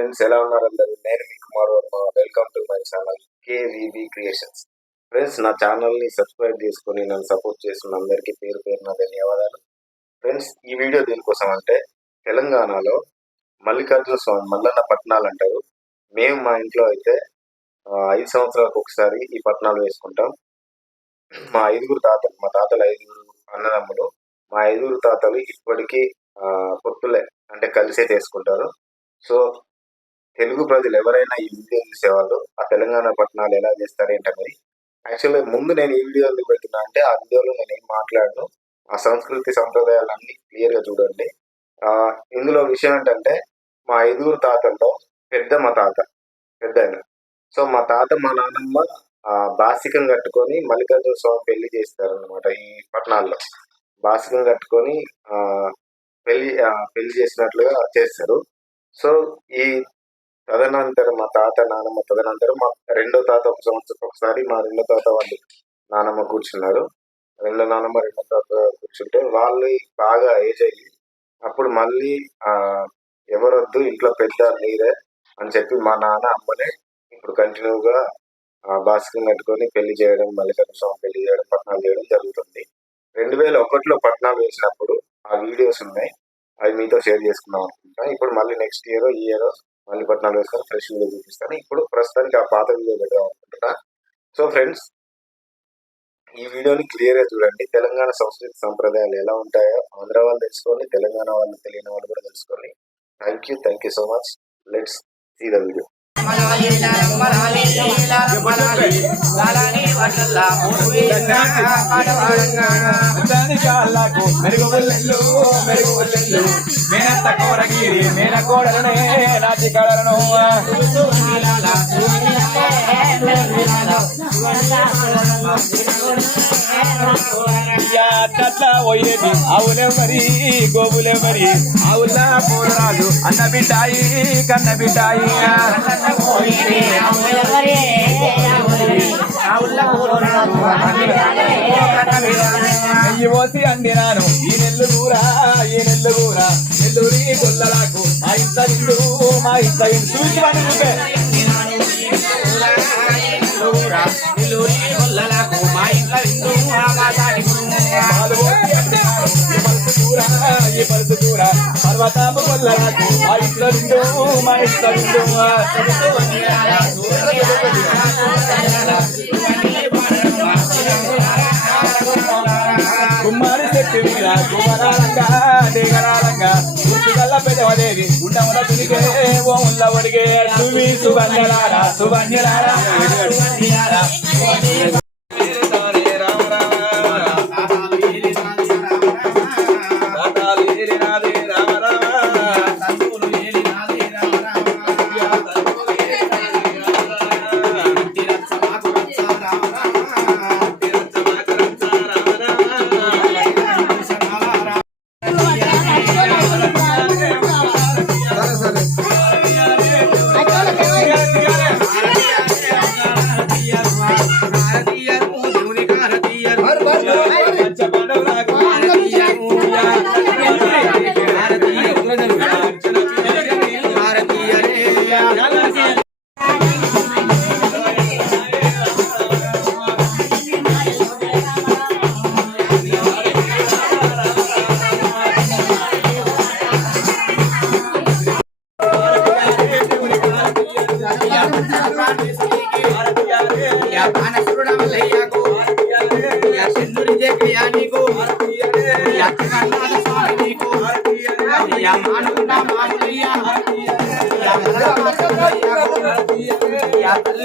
Friends ఎలా ఉన్నారు అందరూ? నేను మీ Kumar Varma. Welcome to my channel KVB creations friends నా ఛానల్ని సబ్స్క్రైబ్ చేసుకుని నన్ను సపోర్ట్ చేస్తున్న అందరికీ పేరు పేరున ధన్యవాదాలు. ఫ్రెండ్స్ ఈ వీడియో దేనికోసం అంటే తెలంగాణలో మల్లికార్జున స్వామి మల్లన్న పట్నాలు అంటారు. మేము మా ఇంట్లో అయితే ఐదు సంవత్సరాలకు ఒకసారి ఈ పట్నాలు వేసుకుంటాం. మా ఐదుగురు తాతలు మా తాతలు ఐదుగురు అన్నదమ్ములు మా ఐదుగురు తాతలు ఇప్పటికీ పొత్తులే అంటే కలిసే చేసుకుంటారు. సో తెలుగు ప్రజలు ఎవరైనా ఈ వీడియో చూసేవాళ్ళు ఆ తెలంగాణ పట్టణాలు ఎలా చేస్తారు ఏంటనేది యాక్చువల్గా ముందు నేను ఈ వీడియో ఎందుకు పెడుతున్నా అంటే ఆ వీడియోలో నేను ఏం మాట్లాడను ఆ సంస్కృతి సంప్రదాయాలన్నీ క్లియర్గా చూడండి. ఇందులో విషయం ఏంటంటే మా ఐదుగురు తాతల్లో పెద్ద మా తాత పెద్ద సో మా తాత మా నాన్నమ్మ బాసికం కట్టుకొని మల్లికార్జున స్వామి పెళ్ళి చేస్తారు అనమాట ఈ పట్టణాల్లో. బాసికం కట్టుకొని పెళ్ళి పెళ్ళి చేసినట్లుగా చేస్తారు. సో ఈ తదనంతరం మా తాత నానమ్మ తదనంతరం మా రెండో తాత ఒక సంవత్సరం ఒకసారి మా రెండో తాత వాళ్ళు నానమ్మ కూర్చున్నారు. రెండో నానమ్మ రెండో తాత కూర్చుంటే వాళ్ళు బాగా ఏజ్ అయ్యి అప్పుడు మళ్ళీ ఎవరొద్దు ఇంట్లో పెద్ద మీరే అని చెప్పి మా నాన్న అమ్మనే ఇప్పుడు కంటిన్యూగా ఆ కట్టుకొని పెళ్ళి చేయడం మల్లికార్జున స్వామి పెళ్ళి చేయడం పట్నాలు చేయడం జరుగుతుంది. రెండు వేల ఒకటిలో పట్నాలు వేసినప్పుడు ఆ వీడియోస్ ఉన్నాయి. అవి మీతో షేర్ చేసుకుందాం అనుకుంటా ఇప్పుడు మళ్ళీ నెక్స్ట్ ఇయర్ ఈ ఇయర్ మళ్ళీ పట్నాలు వేసుకొని ఫ్రెష్ వీడియో చూపిస్తాను ఇప్పుడు ప్రస్తుతానికి ఆ పాత వీడియో పెడదాం అనుకుంటున్నా సో ఫ్రెండ్స్ ఈ వీడియోని క్లియర్గా చూడండి. తెలంగాణ సంస్కృతి సంప్రదాయాలు ఎలా ఉంటాయో ఆంధ్ర వాళ్ళు తెలుసుకోండి తెలంగాణ వాళ్ళు తెలియని వాళ్ళు కూడా తెలుసుకోండి. Thank you thank you so much let's see the video కాళ్ళకు మెరుగు బుల్లెళ్ళు మెరుగు మేనంత కోరగిరి మేన కోడలనే నాటి పోయేది ఆవులే మరి గోబులే మరి ఆవుల పోరాలు అన్న బిడ్డాయి కన్న బిడ్డాయి నెయ్యి పోసి అండినాను ఈ నెల్లు కూర ఈ నెల్లు కూర నెల్లూరి గొల్లలకు మా ఇంత ఇల్లు మా ఇంత ఇల్లు చూసి వాడిని పర్వతాపు గొల్లలకు మా ఇంట్లో నిండు మా ఇంట్లో నిండు కుమ్మారి చెట్టు మీద కుమరాలంగా దిగరాలంగా గుర్తుగల్ల పెదవదేవి ఉండముల తునికే ఓ ఉల్ల ఒడిగే సువి సుగంధలారా సుగంధలారా యాత్ర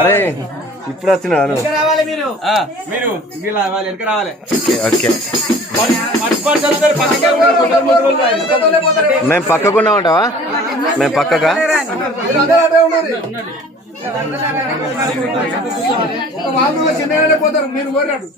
అరే. ఇప్పుడు వచ్చినాను మీరు వెనక రావాలి ఓకే ఉన్నారు. మేము పక్కకుండా ఉంటావా మేము పక్కగా ఒక వాళ్ళు చిన్నగానే పోతారు మీరు కోరాడు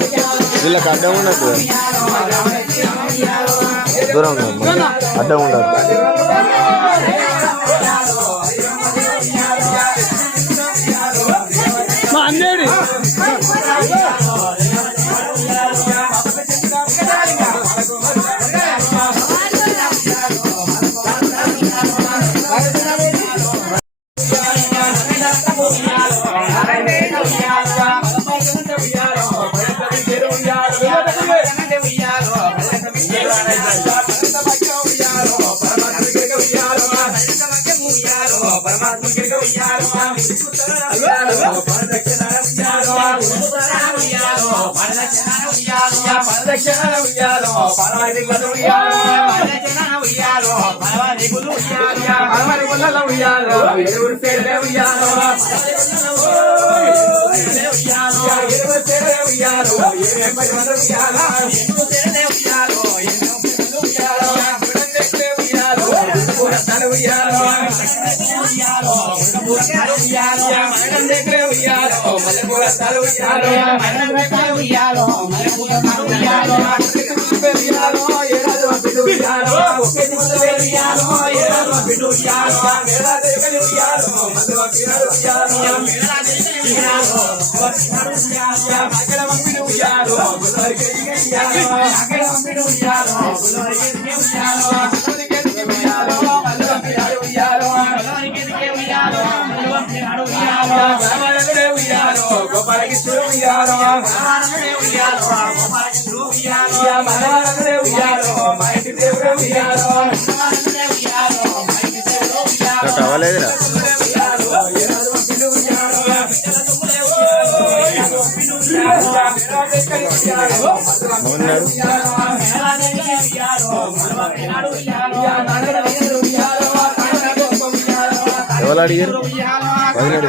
ఇంకా వీళ్ళకి అడ్డం ఉండదు. దూరం అడ్డం ఉండదు. పరదక్షిణ ఉయ్యాలో పరవారి ఉయ్యాలో పరదక్షిణ ఉయ్యాలో పరవారి గులు ఉయ్యాలో పరవారి గుళ్ళలో ఉయ్యాలో ఎరువురు పేరే ఉయ్యాలో ఉయ్యాలో ఎరువురు పేరే ఉయ్యాలో ఎరువురు పేరే ఉయ్యాలో ఎరువురు పేరే ఉయ్యాలో ఎరువురు పేరే ఉయ్యాలో పూరస్తాలు ఉయ్యాలో మగడం ఉయ్యాలో పూరస్తాలు ఉయ్యాలో మగడం దగ్గర ఉయ్యాలో మళ్ళీ పూరస్తాలు ఉయ్యాలో మగడం దగ్గర ఉయ్యాలో మళ్ళీ పూరస్తాలు ఉయ్యాలో ఉయ్యాలో ఏ రాజు బిడ్డు ఉయ్యాలో ఒకే దిగులు ఉయ్యాలో ఏ రాజు బిడ్డు ఉయ్యాలో మేరా దగ్గర ఉయ్యాలో మళ్ళీ ఉయ్యాలో మేరా దగ్గర ఉయ్యాలో మగడం బిడ్డు ఉయ్యాలో గులారి ఉయ్యాలో మగడం బిడ్డు ఉయ్యాలో గులారి ఉయ్యాలో అవ్వలేదురా అవునాడు ఎవరు అడిగారు వదిలేడు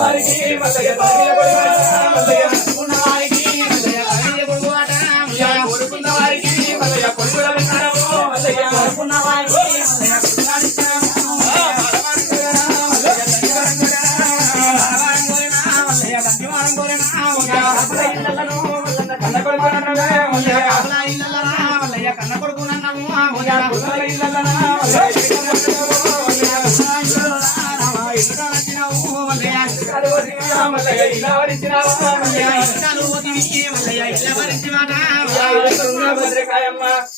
వారికి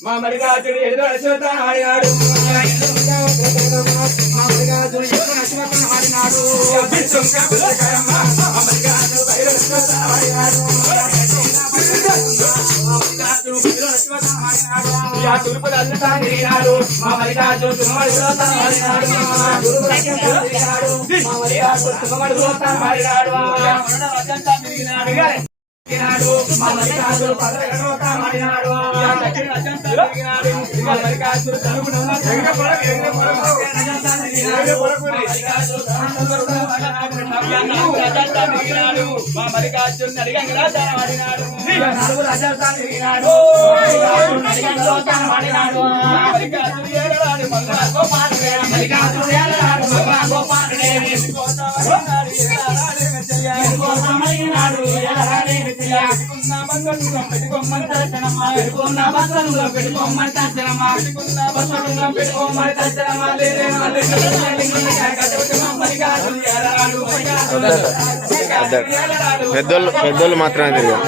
మా మరిగాచుడు ఎదురు అశ్వత్థ ఆడినాడు యా తురుపులు అల్లుతాను తిరిగినాడు మా మరిగాజు తుమ్మడి చూస్తాను మారినాడు మా మరిగాజు తుమ్మడి చూస్తాను మారినాడు యా కొరడ వద్దంతా తిరిగినాడు మా మల్లికార్జునుడు పదరగడు కామడినాడు. ఇక దక్షిణ అజంతా తిరిగినాడు. మా తలుపు. అజంతా తిరిగినాడు. అజంతా తిరిగినాడు. మా తానవాడినాడు. నలుగురు అజంతా తిరిగినాడు. తానవాడినాడు. పెట్టుకోమని దర్శనమా. పెట్టుకున్న బంగారు పెట్టుకోమని దర్శనమా. పెట్టుకున్న పెట్టుకోమని దర్శనమా. పెద్దోళ్ళు పెద్దోళ్ళు మాత్రమే తిరిగారు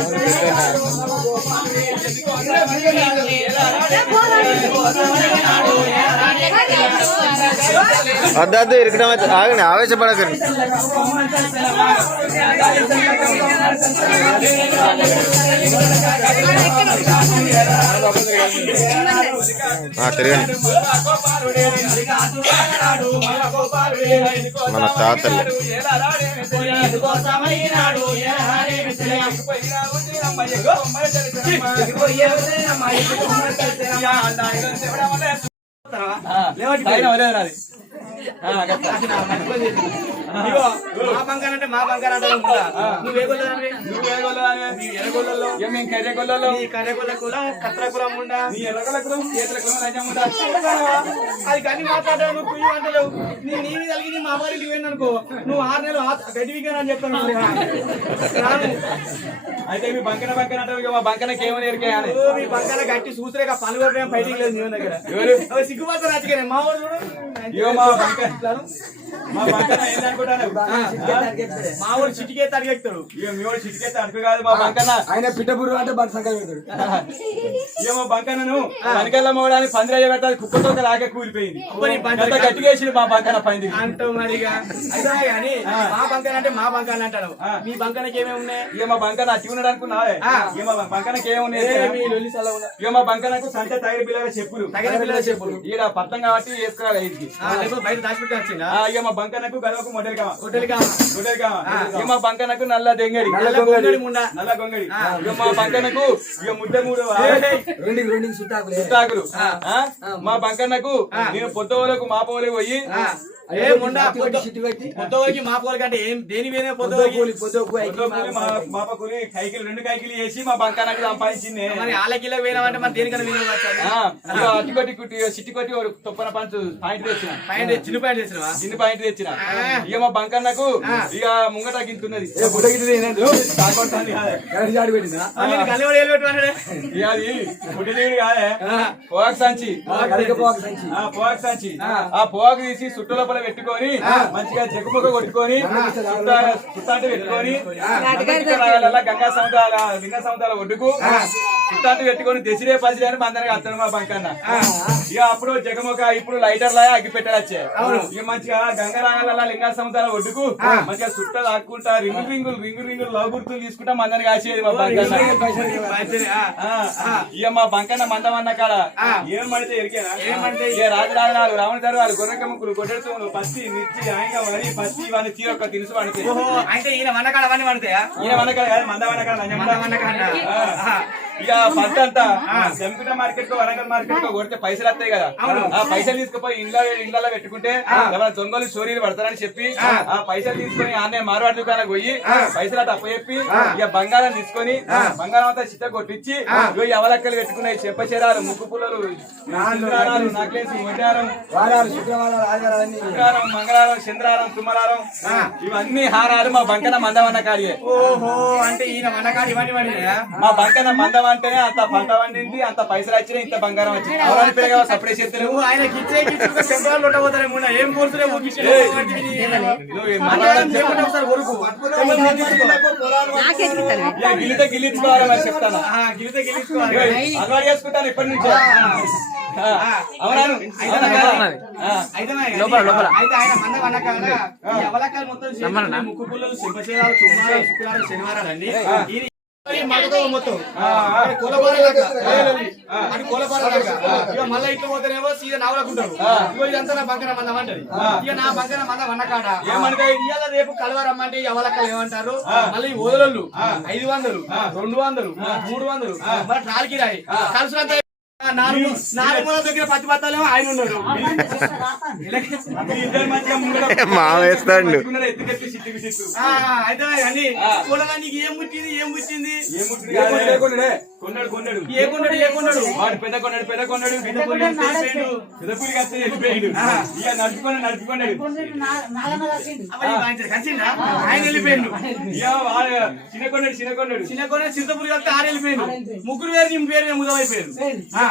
అద్దద్దు ఇరకడం అయితే ఆగండి ఆవేశపడకండి. ఆ, తిరగండి. మన తాతలు. మా బంగారం అంటే మా బంగారం అంటే నువ్వే కొల్లదానివి? నీ ఎర్రగొల్లలో, నీ కర్రెగొల్ల కుల, కత్ర కులం ఉండా? అది కానీ మాట్లాడావు నువ్వు కుయ్యి అంటలేవు నీ నీవి కలిగి నీ మా వారికి పోయిందనుకో నువ్వు ఆరు నెలలు విగ్గాను అని చెప్తాను. అయితే మీ బంకన బంకన అంటే మా బంకనకి ఏమని మీ బంగార గట్టి చూసిరే పనులు బయటికి లేదు నీ దగ్గర. ఎవరు? రాజకీయ. మా వాడు చూడు. మా వాడు చిటికే మీ వాడు చిటికెత్తే అడుగు కాదు మా బంకన ఆయన పిట్టపురు అంటే బట్ సంఖ్య పెడతాడు. ఇక మా బంకనను వెనకాల మోడానికి పందిరయ్య పెట్టాలి. కుక్కతో లాగే కూలిపోయింది. గట్టిగా వేసిండు మా బంకన పైంది అంటావు మరిగా. కానీ మా బంకన అంటే మా బంకన అంటాడు. మీ బంకనకి ఏమేమి ఉన్నాయి? ఇక మా బంకన అచ్చి ఉన్నాడు. ఇక మా బంకనకి ఏమున్నాయి. ఇక మా బంకనకు సంత తగిన పిల్లల చెప్పులు. తగిన పిల్లల చెప్పులు. ఈడ పట్టం కాబట్టి వేసుకోవాలి బయట దాచిపెట్టి ఇక మా బంకనకు గదవకు మొదలు కావా? హోటల్ కావా? మొదలు కావా? ఆ. ఇక మా బంకనకు నల్ల దెంగడి. నల్ల గొంగడి నల్ల గొంగడి. ఇక మా బంకనకు ఇక ముద్ద మూడు రెండు రెండు సుట్టాకులే. చుట్టాకులు ఆ. ఆ? మా బంకన్నకు. నేను పొద్దులకు మా పోలకు పోయి ఆ, ఏ ముండా పొద్దుకి మా ఏం దేని పొద్దుకి మా కూలి. కైకిలు రెండు కైకిలు వేసి మా బంకన్నకు సంపాదించింది. మరి ఆలకిలో వేయమంటే మరి దేనికన్నా వినవచ్చు ఆ, ఇక అట్టి కొట్టి కుట్టి సిట్టి కొట్టి ఒక తొప్పన పంచు పాయింట్ తెచ్చిన. చిన్న పైన చేసినవా చిన్న పాయింట్ తెచ్చిన. ఇక మా బంకన్నకు. ఇక ముంగట గింతున్నది. అది కాదే. సంచి. ఆ తీసి సుట్టు లోపల పెట్టుకొని మంచిగా చెక్కుముక్క కొట్టుకొని చుట్ట చుట్ట అంటే పెట్టుకొని గంగా సముద్రాల లింగ సముద్రాల ఒడ్డుకు చుట్ట అంటే పెట్టుకొని దశరే పసిరే అని మందరగా అత్తను మా బంకన్న ఇక అప్పుడు జగముఖ ఇప్పుడు లైటర్ లాగా అగ్గి పెట్టడచ్చే ఇక మంచిగా గంగా రాగాల లింగ సముద్రాల ఒడ్డుకు మంచిగా చుట్ట లాక్కుంటా రింగు రింగులు రింగు రింగులు లవ్ గుర్తులు తీసుకుంటా మందని కాసేది మా బంకన్న ఆ, ఇక మా బంకన్న మందమన్న కాడ ఏం పడితే ఎరికేనా? ఏమంటే? ఇక రాజరాజరాలు రావణ దర్వాలు గొర్రెక ముక్కులు కొట్టెడుతూ పత్తి మిర్చి ఆయంగా వరి పత్తి ఇవన్నీ తీర ఒక తినుసు పడితే ఓహో అంటే ఈయన వనకాడ అవన్నీ పడతాయా ఈయన వనకాడ కాదు మంద నంజమ్మ. మంద వనకాడ. ఇక పంట అంతా జంపిట మార్కెట్ కో వరంగల్ మార్కెట్ కో కొడితే పైసలు వస్తాయి కదా. ఆ పైసలు తీసుకుపోయి ఇంట్లో ఇండ్లలో పెట్టుకుంటే ఎవరైనా దొంగలు చోరీలు పడతారని చెప్పి ఆ. పైసలు తీసుకొని ఆనే మారవాడి దుకాణానికి పోయి పైసలు అట్లా అప్పచెప్పి ఇక బంగారం తీసుకొని బంగారం అంతా చిత్త కొట్టించి ఇగో ఈ అవలక్కలు పెట్టుకున్నాయి చెప్పచరాలు ముక్కు పుల్లలు నక్లెస్ శుక్రవారం మంగళవారం చంద్రవారం తుమ్మలారం ఇవన్నీ హారాలు మా బంకన మందమన్న కాడియే. ఓహో అంటే ఈయన ఇవన్నీ మా బంకన మందం అంటేనే అంత పంట పండింది అంత పైసలు వచ్చినాయి ఇంత బంగారం వచ్చింది అవరాని పిల్లగా సపరేట్ చేస్తారు గిల్లితే గిల్లించుకోవాలి మరి చెప్తాను గిలితే గెలుచుకోవాలి అలవాటు చేసుకుంటాను ఇప్పటి నుంచి ముక్కు పుల్లలు సింపచేయాలి శుక్రవారం శుక్రవారం శనివారాలు అండి మళ్ళీ ఇట్లా పోతేనేమో సీదా నావలకుంటారు. ఇగో ఇదంతా నా బంకన మందం అంటది. ఇక నా బంకన మందం అన్నకాడ ఏమనకాయ? ఇవాళ రేపు కలవరమ్మంటే ఎవరక్కలు ఏమంటారు? మళ్ళీ ఓదలళ్ళు ఐదు వందలు. రెండు వందలు. మూడు వందలు. మరి ట్రాల్కి రాయి కలిసినంత మావేస్తాడు. ఏం పుట్టింది ఏం పుట్టింది. కొన్నాడు, ఏ కొన్నాడే? కొన్నాడు కొన్నాడు ఏ కొన్నాడు ఏ కొన్నాడు వాడు పెద్ద కొన్నాడు పెద్ద కొన్నాడు పెద్ద కొన్నాడు వెళ్ళిపోయాడు ఇక నడుచుకున్నాడు? ఆయన వెళ్ళిపోయిండు ఇక వాడు చిన్న కొన్నాడు చిన్న కొన్నాడు చిన్న కొన చింతపురి కలిస్తే ఆరు వెళ్ళిపోయిండు ముగ్గురు వేరు నీ పేరు ముదమైపోయారు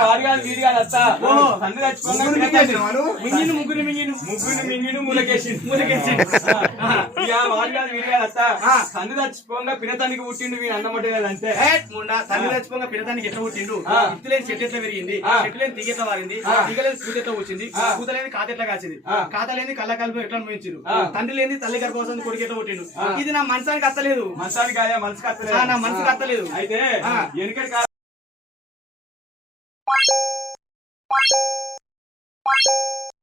ఇక వాడు కాదు వీడు కాదు అత్త ఓహో. తండ్రి చచ్చిపోగా ముగ్గురు పిల్లలు మింగిండు మింగిండు ముగ్గురు మింగిండు ముగ్గురు మింగిడు మూలకేసి మూలకేసి. ఇక వాడు కాదు వీడు కాదు అత్త తండ్రి చచ్చిపోగా పినతానికి పుట్టిండు అన్నమాట అంతే తండ్రి చచ్చిపోగా పిల్లదానికి ఎట్లా పుట్టిండు. ఇత్తులేని చెట్టు ఎట్లా పెరిగింది ఆ. చెట్టు లేని తీగ ఎట్లా వారింది ఆ. తీగ లేని పూత ఎట్లా వచ్చింది ఆ. పూత లేని కాత ఎట్లా కాచింది. కాత లేని కళ్ళ కలుపు ఎట్లా అనుభవించారు. తండ్రి లేని తల్లి గర్భవసం కొడుకు ఎట్లా పుట్టిండు. ఇది నా మనసానికి అత్తలేదు మనసానికి మనసుకి అత్తలేదు నా మనసుకి అత్తలేదు అయితే. వెనుకటి కాలం